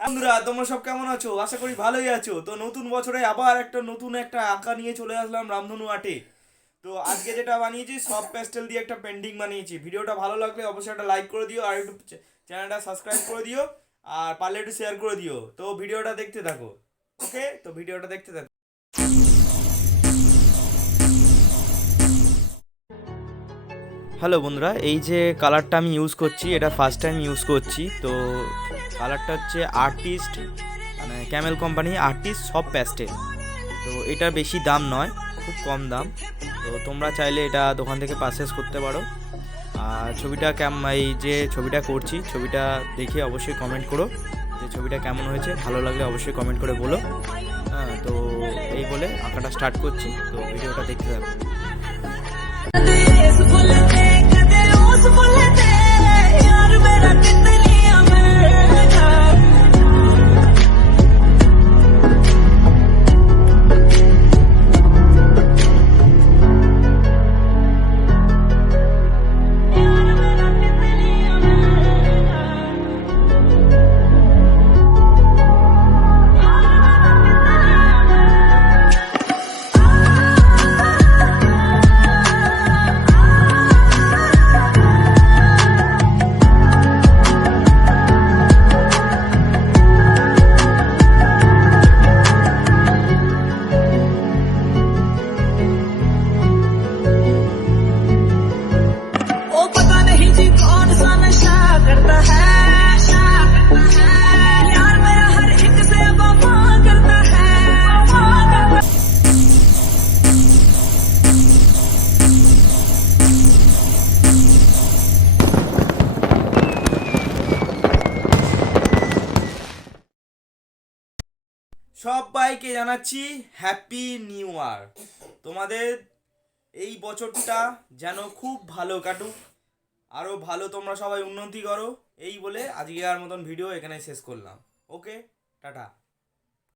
বন্ধুরা তোমরা সব কেমন আছো? আশা করি ভালোই আছো। তো নতুন বছরে আবার নতুন একটা আঁকা নিয়ে চলে আসলাম রামধনু আর্টে। তো আজকে যেটা বানিয়েছি সব প্যাস্টেল দিয়ে একটা পেন্টিং বানিয়েছি। ভিডিওটা ভালো লাগলে অবশ্যই একটা লাইক করে দিও আর একটু চ্যানেলটা সাবস্ক্রাইব করে দিও আর পারলে একটু শেয়ার করে দিও। তো ভিডিওটা দেখতে থাকো। ওকে, তো ভিডিওটা দেখতে থাকো। হ্যালো বন্ধুরা, এই যে কালারটা আমি ইউজ করছি এটা ফার্স্ট টাইম ইউজ করছি। তো কালারটা হচ্ছে আর্টিস্ট, মানে ক্যামেল কোম্পানি আর্টিস্ট সব প্যাস্টেল। তো এটা বেশি দাম নয়, খুব কম দাম। তো তোমরা চাইলে এটা দোকান থেকে পারচেস করতে পারো। আর ছবিটা এই যে ছবিটা করছি, ছবিটা দেখে অবশ্যই কমেন্ট করো যে ছবিটা কেমন হয়েছে। ভালো লাগলে অবশ্যই কমেন্ট করে বলো। হ্যাঁ, তো এই বলে আঁকাটা স্টার্ট করছি। তো ভিডিওটা দেখতে থাকো। সবাইকে জানাচ্ছি হ্যাপি নিউ ইয়ার। তোমাদের এই বছরটা যেন খুব ভালো কাটুক, আরও ভালো তোমরা সবাই উন্নতি করো। এই বলে আজকে আর মতন ভিডিও এখানে শেষ করলাম। ওকে, টাটা।